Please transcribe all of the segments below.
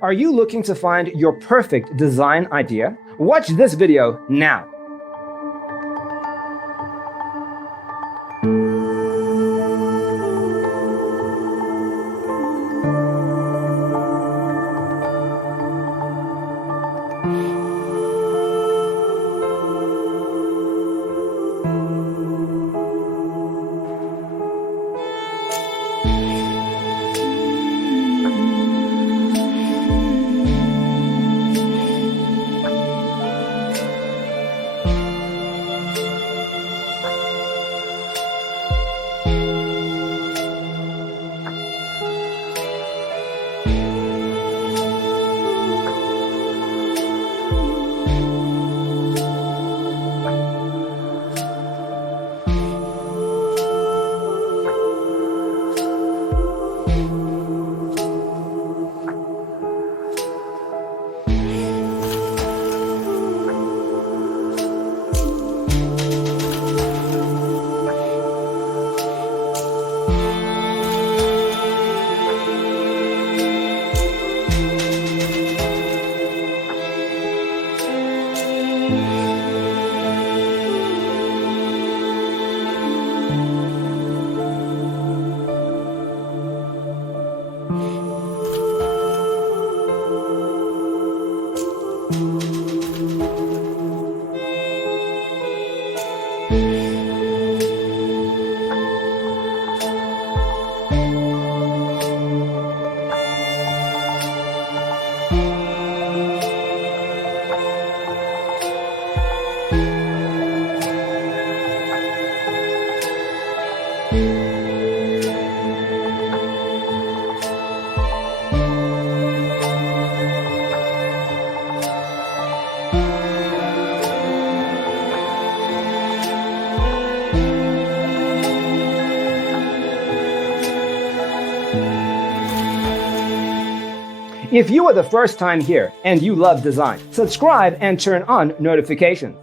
Are you looking to find your perfect design idea? Watch this video now. If you are the first time here and you love design, subscribe and turn on notifications.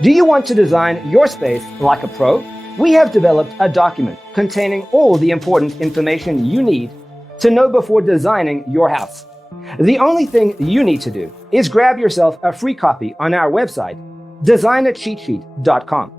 Do you want to design your space like a pro? We have developed a document containing all the important information you need to know before designing your house. The only thing you need to do is grab yourself a free copy on our website, designacheatsheet.com.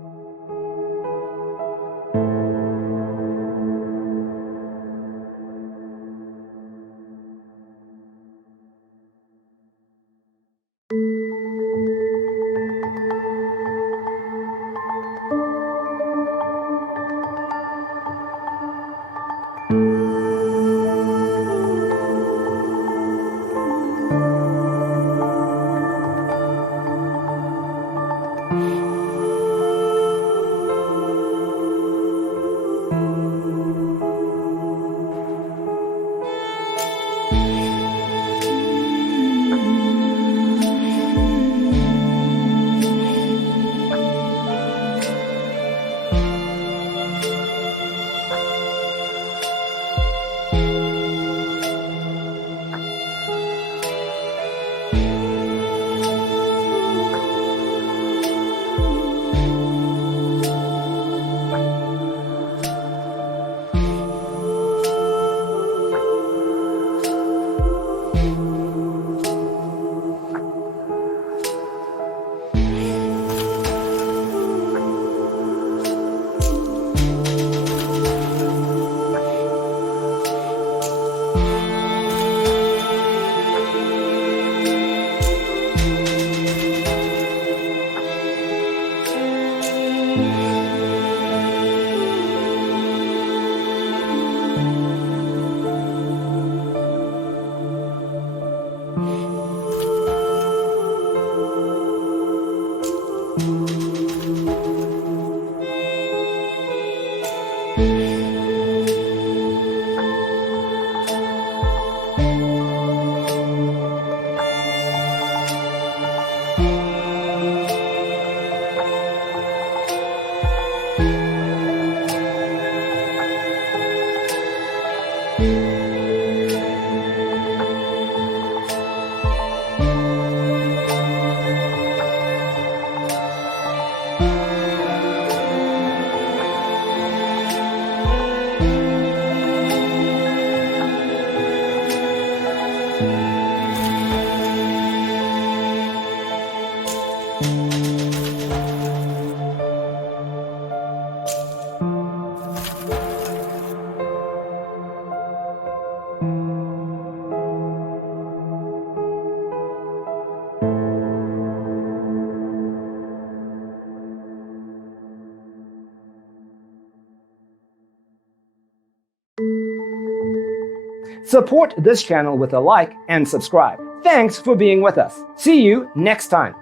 Support this channel with a like and subscribe. Thanks for being with us. See you next time.